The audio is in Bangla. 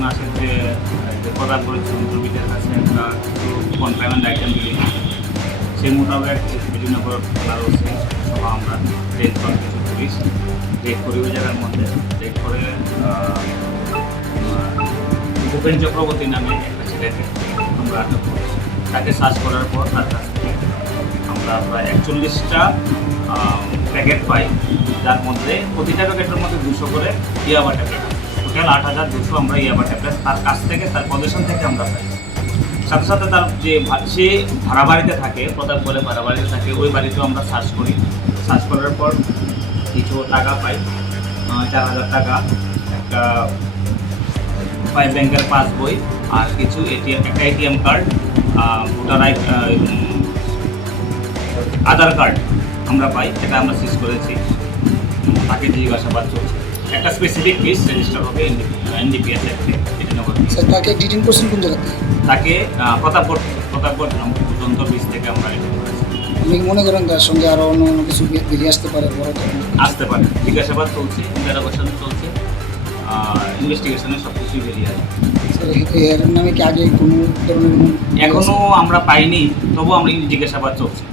ইনফরমেশন আসে যে প্রতাপগড়ের দ্রবিতের কাছে একটা কনফাইনমেন্ট আইটেম দিই, সেই মোতাবেক বিভিন্ন খেলা রয়েছে সব আমরা রেড করি, কিছু পুলিশ রেড করি ওই জায়গার মধ্যে। রেড করে ভূপেন চক্রবর্তী নামে একটা ছেলেকে আমরা আটক করি। তাকে সার্চ করার পর তার কাছ থেকে আমরা প্রায় 41টা প্যাকেট পাই, যার মধ্যে প্রতিটা প্যাকেটের মধ্যে 200 করে ইয়াবা ট্যাবলেট, টোটাল 8200 আমরা ইয়াবা ট্যাবলেট তার কাছ থেকে, তার পজিশন থেকে আমরা পাই। সাথে সাথে তার যে সে ভাড়া বাড়িতে থাকে, প্রতাপগড়ে ভাড়া বাড়িতে থাকে, ওই বাড়িতেও আমরা সার্চ করি। সার্চ করার পর কিছু টাকা পাই, 4000 টাকা, একটা পাই ব্যাংকের পাসবই, আর কিছু একটা এটিএম কার্ড, ভোটার আধার কার্ড আমরা পাই। এটা আমরা সিজ করেছি। তাকে জিজ্ঞাসাবাদ চলছে। একটা স্পেসিফিক কেস রেজিস্টার হবে এনডিপিএস অ্যাক্টে। তাকে ডিটেইন করছেন কোন জায়গাতে? তাকে প্রতাপগড় দুরন্ত ব্রিজ থেকে আমরা ডিটেইন করেছি। আপনি কি মনে করেন তার সঙ্গে আরও অন্য অন্য কিছু বেরিয়ে আসতে পারে? আসতে পারে, জিজ্ঞাসাবাদ চলছে, ইন্টারোগেশন চলছে, ইনভেস্টিগেশনে সব কিছুই বেরিয়ে আসে। এর নামে কি আগে কোনো ধরনের এখনও আমরা পাইনি, তবু আমরা জিজ্ঞাসাবাদ চলছে।